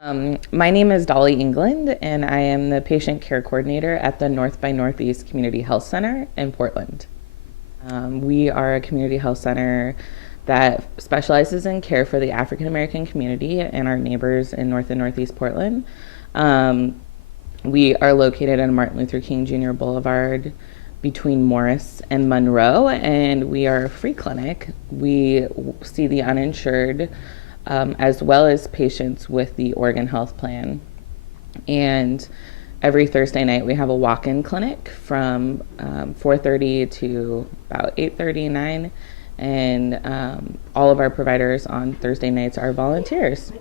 My name is Dolly England, and I am the patient care coordinator at the North by Northeast Community Health Center in Portland. We are a community health center that specializes in care for the African American community and our neighbors in North and Northeast Portland. Um, we are located on Martin Luther King Jr. Boulevard between Morris and Monroe, and we are a free clinic. We see the uninsured as well as patients with the Oregon Health Plan. And every Thursday night we have a walk-in clinic from 4:30 to about 8:30, 9, and all of our providers on Thursday nights are volunteers.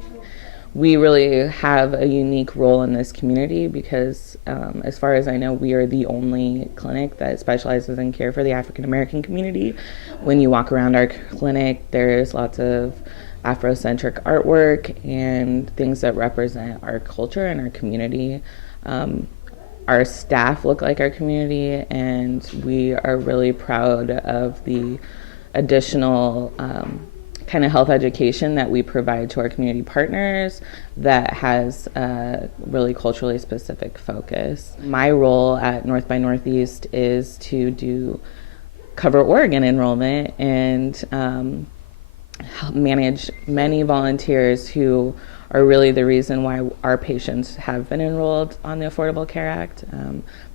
We really have a unique role in this community because, as far as I know, we are the only clinic that specializes in care for the African American community. When you walk around our clinic, there's lots of Afrocentric artwork and things that represent our culture and our community. Our staff look like our community, and we are really proud of the additional kind of health education that we provide to our community partners that has a really culturally specific focus. My role at North by Northeast is to do cover Oregon enrollment and manage many volunteers who are really the reason why our patients have been enrolled on the Affordable Care Act.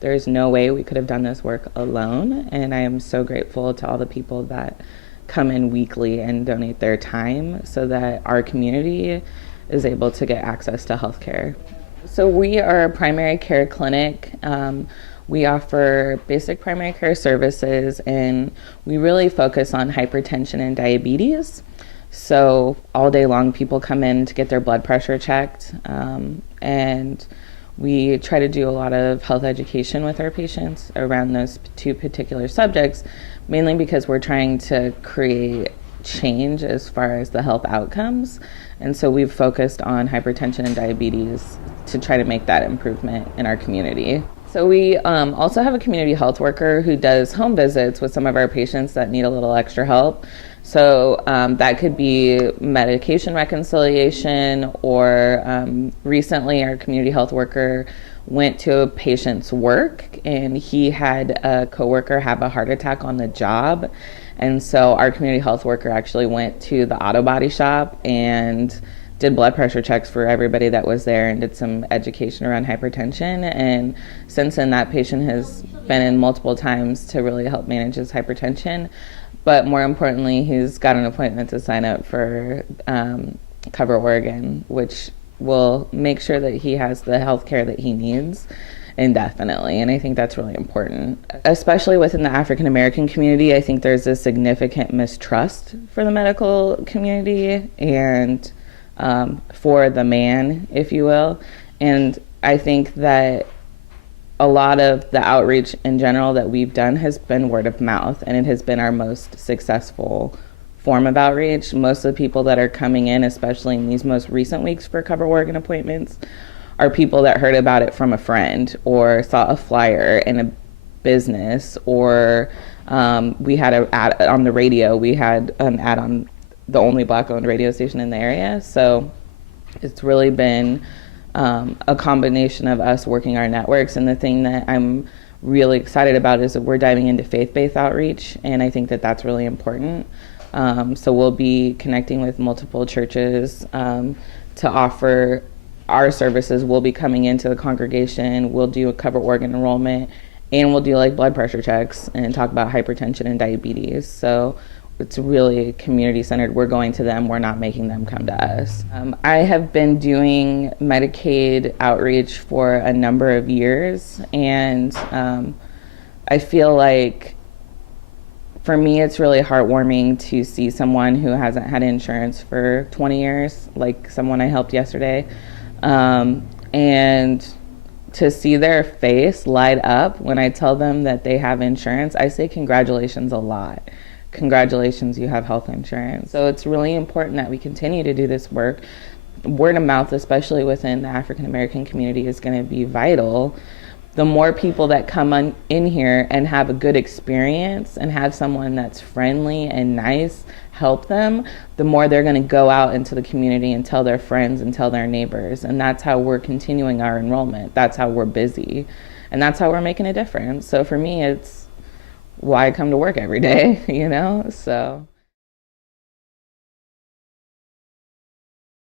There is no way we could have done this work alone, and I am so grateful to all the people that come in weekly and donate their time so that our community is able to get access to health care. So we are a primary care clinic. We offer basic primary care services, and we really focus on hypertension and diabetes. So all day long, people come in to get their blood pressure checked, and we try to do a lot of health education with our patients around those two particular subjects, mainly because we're trying to create change as far as the health outcomes. And so we've focused on hypertension and diabetes to try to make that improvement in our community. So we also have a community health worker who does home visits with some of our patients that need a little extra help. So that could be medication reconciliation, or recently our community health worker went to a patient's work and he had a coworker have a heart attack on the job. And so our community health worker actually went to the auto body shop and did blood pressure checks for everybody that was there and did some education around hypertension. And since then, that patient has been in multiple times to really help manage his hypertension. But more importantly, he's got an appointment to sign up for Cover Oregon, which will make sure that he has the health care that he needs indefinitely. And I think that's really important. Especially within the African American community, I think there's a significant mistrust for the medical community and for the man, if you will. And I think that a lot of the outreach in general that we've done has been word of mouth, and it has been our most successful form of outreach. Most of the people that are coming in, especially in these most recent weeks for Cover Oregon appointments, are people that heard about it from a friend or saw a flyer in a business, or we had an ad on the radio. We had an ad on the only Black-owned radio station in the area. So it's really been a combination of us working our networks. And the thing that I'm really excited about is that we're diving into faith-based outreach, and I think that that's really important. So we'll be connecting with multiple churches to offer our services. We'll be coming into the congregation, we'll do a Cover Oregon enrollment, and we'll do like blood pressure checks and talk about hypertension and diabetes. So it's really community centered. We're going to them, we're not making them come to us. I have been doing Medicaid outreach for a number of years, and I feel like for me it's really heartwarming to see someone who hasn't had insurance for 20 years, like someone I helped yesterday, and to see their face light up when I tell them that they have insurance. I say congratulations a lot. Congratulations, you have health insurance. So it's really important that we continue to do this work. Word of mouth, especially within the African American community, is going to be vital. the more people that come in here and have a good experience and have someone that's friendly and nice help them, the more they're going to go out into the community and tell their friends and tell their neighbors. And that's how we're continuing our enrollment. That's how we're busy. And that's how we're making a difference. So for me, it's why I come to work every day, you know? So